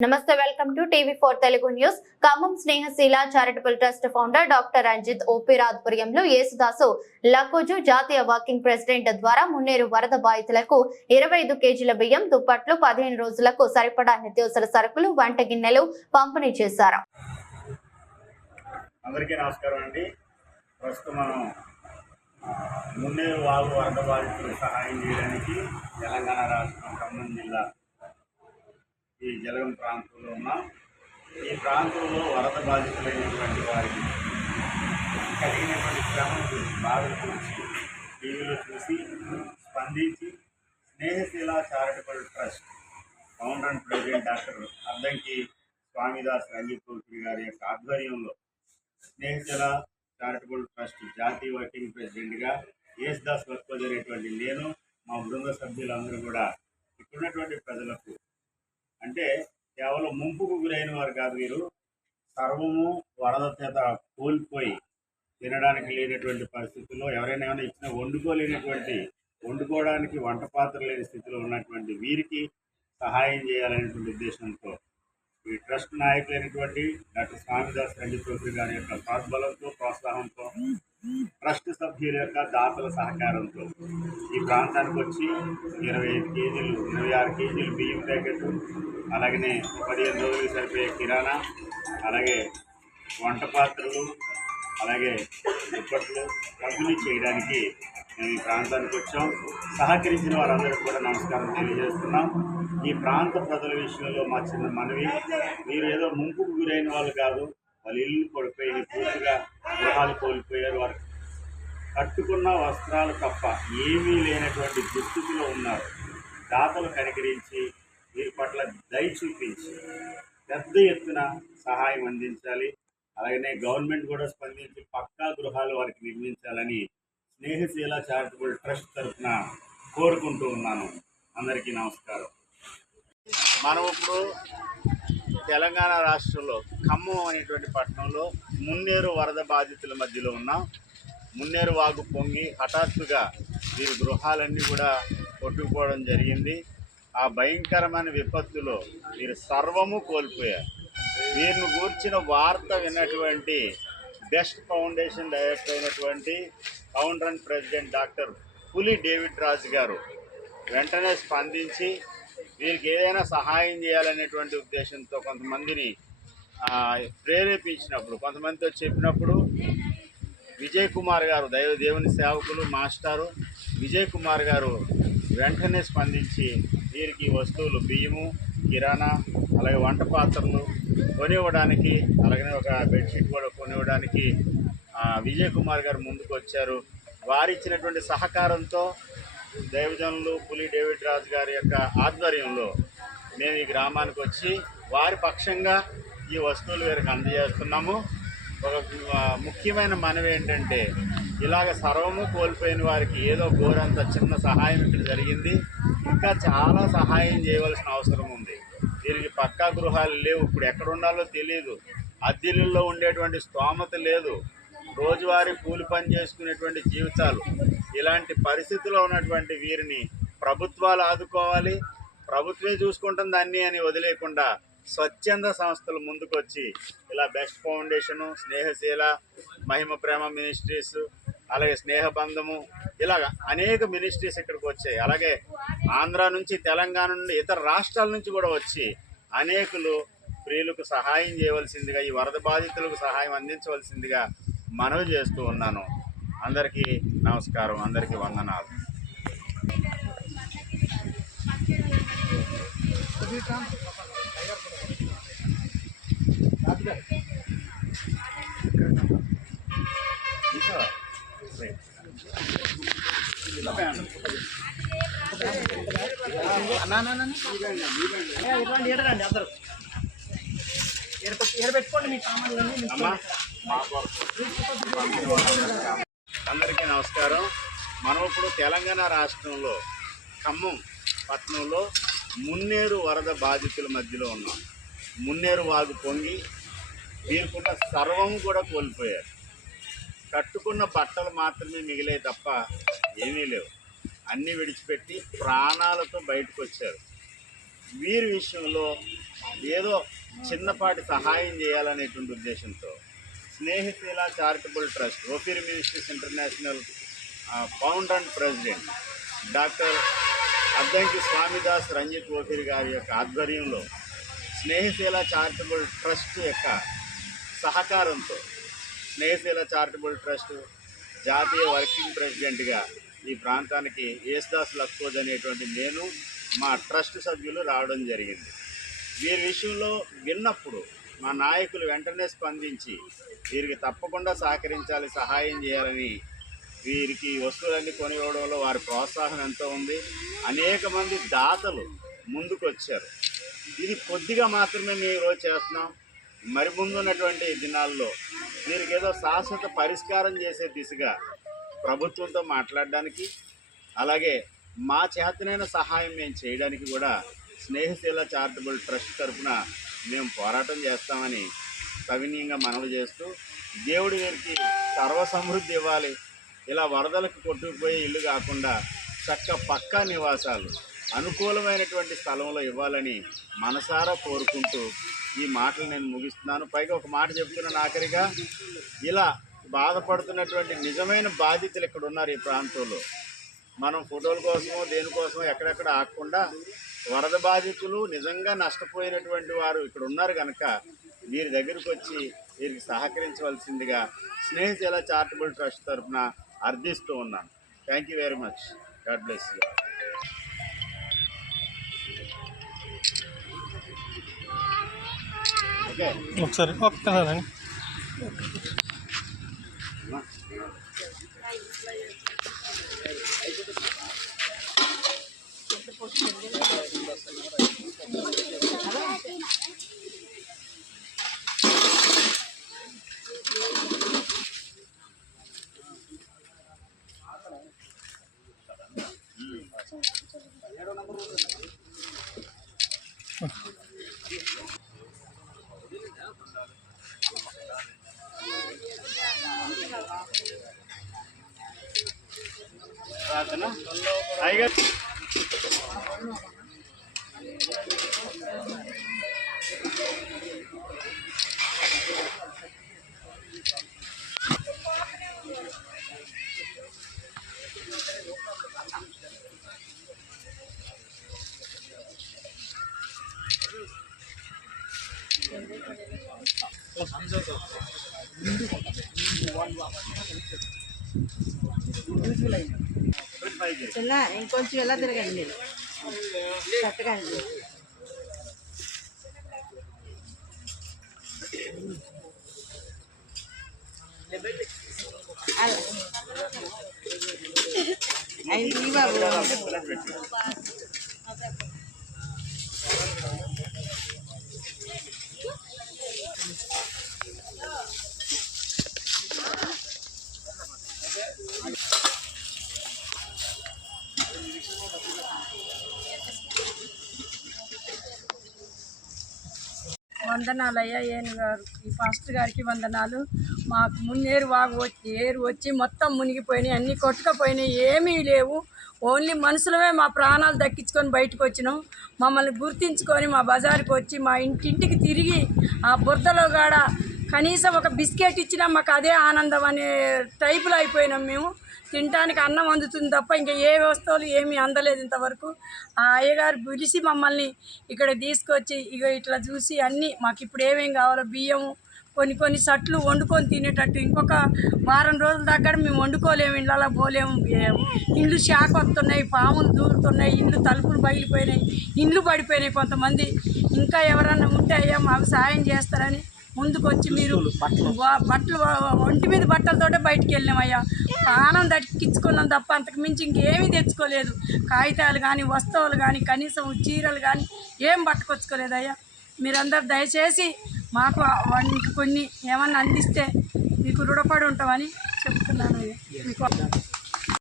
నమస్తే welcome to TV four Telugu news. Khammam Snehasheela charitable trust founder doctor Ranjith Ophir ఆధ్వర్యంలో యేసుదాసు లకోజు జాతీయ working president ద్వారా మున్నేరు వరద బాధితులకు ఇరవై ఐదు కేజీల బియ్యం దుప్పట్లు పదిహేను రోజులకు సరిపడా నిత్యావసర సరుకులు వంట గిన్నెలు పంపిణీ చేశారు. అందరికీ నమస్కారం అండి. ప్రస్తుతం మనం మున్నేరు వాగు వరద బాధితులకు సహాయం చేయడానికి తెలంగాణ రాష్ట్రం ఖమ్మం జిల్లా ఈ జలగం ప్రాంతంలో ఉన్నాం ఈ ప్రాంతంలో వరద బాధితులైనటువంటి వారికి కలిగినటువంటి శ్రమను గురించి బాధలు గురించి టీవీలో చూసి స్పందించి Snehasheela charitable trust founder and president doctor Addanki Swamidas Ranjith Chowdary గారి యొక్క ఆధ్వర్యంలో స్నేహితుల చారిటబుల్ ట్రస్ట్ జాతీయ వర్కింగ్ ప్రెసిడెంట్గా ఎస్ దాస్ వర్కోజ్ అనేటువంటి నేను మా బృంద సభ్యులందరూ కూడా ఇక్కడున్నటువంటి ప్రజలకు అంటే కేవలం ముంపుకు గురైన వారు కాదు వీరు. సర్వము వరద చేత కోల్పోయి తినడానికి లేనటువంటి పరిస్థితుల్లో ఎవరైనా ఏమైనా ఇచ్చినా వండుకోలేనటువంటి వండుకోవడానికి వంట పాత్ర లేని స్థితిలో ఉన్నటువంటి వీరికి సహాయం చేయాలనేటువంటి ఉద్దేశంతో ఈ ట్రస్ట్ నాయకులైనటువంటి డాక్టర్ స్వామిదాస్ రంజిత్ చౌదరి గారి యొక్క ప్రోద్బలంతో ప్రోత్సాహంతో ట్రస్ట్ సభ్యుల యొక్క దాతల సహకారంతో ఈ ప్రాంతానికి వచ్చి ఇరవై ఐదు కేజీలు ఇరవై ఆరు కేజీలు బియ్యం ప్యాకెట్ అలాగనే పదిహేను రోజులకు సరిపోయే కిరాణా అలాగే వంట పాత్రలు అలాగే దుప్పట్లు పంపిణీ చేయడానికి మేము ఈ ప్రాంతానికి వచ్చాం. సహకరించిన వారందరికీ కూడా నమస్కారం తెలియజేస్తున్నాం. ఈ ప్రాంత ప్రజల విషయంలో మా చిన్న మనవి మీరు ఏదో ముంపుకు గురైన వాళ్ళు కాదు వాళ్ళ ఇల్లు పడిపోయి పూర్తిగా గృహాలు కోల్పోయారు. వారు కట్టుకున్న వస్త్రాలు తప్ప ఏమీ లేనటువంటి దుస్థితిలో ఉన్నారు. దాతలు కనికరించి వీరి పట్ల దయ చూపించి పెద్ద ఎత్తున సహాయం అందించాలి. అలాగనే గవర్నమెంట్ కూడా స్పందించి పక్కా గృహాలు వారికి నిర్మించాలని స్నేహశీల చారిటబుల్ ట్రస్ట్ తరఫున కోరుకుంటూ ఉన్నాను. అందరికీ నమస్కారం. మనం ఇప్పుడు తెలంగాణ రాష్ట్రంలో ఖమ్మం అనేటువంటి పట్టణంలో మున్నేరు వరద బాధితుల మధ్యలో ఉన్నాం. మున్నేరు వాగు పొంగి హఠాత్తుగా వీరి గృహాలన్నీ కూడా కొట్టుకుపోవడం జరిగింది. ఆ భయంకరమైన విపత్తులో వీరు సర్వము కోల్పోయారు. వీరిని గూర్చిన వార్త విన్నటువంటి బెస్ట్ ఫౌండేషన్ డైరెక్టర్ అయినటువంటి town run president doctor Puli David Raju గారు వెంటనే స్పందించి వీరికి ఏదైనా సహాయం చేయాలనేటువంటి ఉద్దేశంతో కొంతమందిని ప్రేరేపించినప్పుడు కొంతమందితో చెప్పినప్పుడు విజయ్ కుమార్ గారు దైవ దేవుని సేవకులు మాస్టారు విజయ్ కుమార్ గారు వెంటనే స్పందించి వీరికి వస్తువులు బియ్యము కిరాణా అలాగే వంట పాత్రలు కొనివ్వడానికి అలాగే ఒక బెడ్షీట్ కూడా కొనివ్వడానికి విజయ్ కుమార్ గారు ముందుకు వచ్చారు వారు ఇచ్చినటువంటి సహకారంతో దైవజనులు పులి డేవిడ్ రాజు గారి యొక్క ఆధ్వర్యంలో మేము ఈ గ్రామానికి వచ్చి వారి పక్షంగా ఈ వస్తువులు వీరికి అందజేస్తున్నాము. ఒక ముఖ్యమైన మనవి ఏంటంటే ఇలాగ సర్వము కోల్పోయిన వారికి ఏదో గోరంత చిన్న సహాయం ఇక్కడ జరిగింది. ఇంకా చాలా సహాయం చేయవలసిన అవసరం ఉంది. వీరికి పక్కా గృహాలు లేవు. ఇప్పుడు ఎక్కడ ఉండాలో తెలియదు అద్దెలలో ఉండేటువంటి స్తోమత లేదు. రోజువారీ కూలి పని చేసుకునేటువంటి జీవితాలు ఇలాంటి పరిస్థితుల్లో ఉన్నటువంటి వీరిని ప్రభుత్వాలు ఆదుకోవాలి. ప్రభుత్వమే చూసుకుంటుంది అన్నీ అని వదిలేయకుండా స్వచ్ఛంద సంస్థలు ముందుకొచ్చి ఇలా best foundation Snehasheela Mahima Prema ministries అలాగే స్నేహబంధము ఇలాగ అనేక మినిస్ట్రీస్ ఇక్కడికి వచ్చాయి. అలాగే ఆంధ్ర నుంచి తెలంగాణ నుండి ఇతర రాష్ట్రాల నుంచి కూడా వచ్చి అనేకులు ప్రియులకు సహాయం చేయవలసిందిగా ఈ వరద బాధితులకు సహాయం అందించవలసిందిగా మనవి చేస్తూ ఉన్నాను అందరికీ నమస్కారం అందరికీ వందనాలు ఇరవై ఇరవై పెట్టుకోండి మీ సామాన్లన్నీ అందరికీ నమస్కారం. మనం ఇప్పుడు తెలంగాణ రాష్ట్రంలో ఖమ్మం పట్టణంలో మున్నేరు వరద బాధితుల మధ్యలో ఉన్నాం. మున్నేరు వాగు పొంగి వీరుకున్న సర్వం కూడా కోల్పోయారు. కట్టుకున్న బట్టలు మాత్రమే మిగిలే తప్ప ఏమీ లేవు. అన్నీ విడిచిపెట్టి ప్రాణాలతో బయటకు వచ్చారు. వీరి విషయంలో ఏదో చిన్నపాటి సహాయం చేయాలనేటువంటి ఉద్దేశంతో స్నేహితుల charitable trust Ophir ministries international founder and president doctor Addanki Swamidas Ranjith Ophir గారి యొక్క ఆధ్వర్యంలో స్నేహితుల చారిటబుల్ ట్రస్ట్ యొక్క సహకారంతో స్నేహితుల చారిటబుల్ ట్రస్ట్ జాతీయ వర్కింగ్ ప్రెసిడెంట్గా ఈ ప్రాంతానికి యేసుదాస్ లక్కోజ్ అనేటువంటి నేను మా ట్రస్ట్ సభ్యులు రావడం జరిగింది. వీరి విషయంలో విన్నప్పుడు మా నాయకులు వెంటనే స్పందించి వీరికి తప్పకుండా సహకరించాలి సహాయం చేయాలని వీరికి వస్తువులన్నీ కొనివ్వడంలో వారి ప్రోత్సాహం ఎంతో ఉంది. అనేక మంది దాతలు ముందుకు వచ్చారు ఇది కొద్దిగా మాత్రమే మేము ఈరోజు చేస్తున్నాం. మరి ముందున్నటువంటి దినాల్లో వీరికి ఏదో శాశ్వత పరిష్కారం చేసే దిశగా ప్రభుత్వంతో మాట్లాడడానికి అలాగే మా చేతనైన సహాయం మేము చేయడానికి కూడా స్నేహశీల చారిటబుల్ ట్రస్ట్ తరఫున మేము పోరాటం చేస్తామని సవినీయంగా మనవి చేస్తూ దేవుడి వీరికి సర్వ సమృద్ధి ఇవ్వాలి. ఇలా వరదలకు కొట్టుకుపోయే ఇల్లు కాకుండా చక్క పక్కా నివాసాలు అనుకూలమైనటువంటి స్థలంలో ఇవ్వాలని మనసారా కోరుకుంటూ ఈ మాటలు నేను ముగిస్తున్నాను. పైగా ఒక మాట చెప్తున్నాను ఆఖరిగా. ఇలా బాధపడుతున్నటువంటి నిజమైన బాధితులు ఇక్కడ ఉన్నారు ఈ ప్రాంతంలో. మనం ఫోటోల కోసమో దేనికోసమో ఎక్కడెక్కడ ఆగకుండా వరద బాధితులు నిజంగా నష్టపోయినటువంటి వారు ఇక్కడ ఉన్నారు కనుక వీరి దగ్గరికి వచ్చి వీరికి సహకరించవలసిందిగా స్నేహితుల చారిటబుల్ ట్రస్ట్ తరఫున అర్థిస్తూ ఉన్నాను. Thank you very much God bless you okay ఒకసారి ఒక్కసారి ప్రార్థన అయ్యగారు చిన్న ఇంకొంచెం ఎలా తిరగండి మీరు. అయింది బాబు. వందనాలు అయ్యా ఏను గారు ఈ పాస్టర్ గారికి వందనాలు. మాకు మున్నేరు వాగు వచ్చి ఏరు వచ్చి మొత్తం మునిగిపోయినాయి అన్నీ కొట్టుకపోయినాయి ఏమీ లేవు. ఓన్లీ మనుషులమే మా ప్రాణాలు దక్కించుకొని బయటకు వచ్చినాం. మమ్మల్ని గుర్తించుకొని మా బజార్కి వచ్చి మా ఇంటింటికి తిరిగి ఆ బురదలో కాడ కనీసం ఒక బిస్కెట్ ఇచ్చినా మాకు అదే ఆనందం అనే టైపులో అయిపోయినాం మేము. తినడానికి అన్నం అందుతుంది తప్ప ఇంకా ఏ వస్తువులు ఏమీ అందలేదు ఇంతవరకు. ఆ అయ్యగారు పిలిచి మమ్మల్ని ఇక్కడ తీసుకొచ్చి ఇక ఇట్లా చూసి అన్నీ మాకు ఇప్పుడు ఏమేం కావాలో బియ్యము కొన్ని కొన్ని సట్లు వండుకొని తినేటట్టు ఇంకొక వారం రోజుల దగ్గర మేము వండుకోలేము ఇళ్ళలో పోలేము. ఇండ్లు షాక్ వస్తున్నాయి పాములు దూరుతున్నాయి ఇండ్లు తలుపులు పగిలిపోయినాయి ఇండ్లు పడిపోయినాయి కొంతమంది. ఇంకా ఎవరన్నా ఉంటే అయ్యా మాకు సాయం చేస్తారని ముందుకు వచ్చి మీరు బట్టలు. ఒంటి మీద బట్టలతోటే బయటికి వెళ్ళినామయ్యా. ప్రాణం దక్కించుకున్నాం తప్ప అంతకు మించి ఇంకేమీ తెచ్చుకోలేదు. కాగితాలు కానీ వస్తువులు కానీ కనీసం చీరలు కానీ ఏం పట్టుకొచ్చుకోలేదయ్యా. మీరందరూ దయచేసి మాకు వానికి కొన్ని ఏమన్నా అందిస్తే మీకు రుణపడి ఉంటామని చెప్తున్నాను అయ్యా. మీకు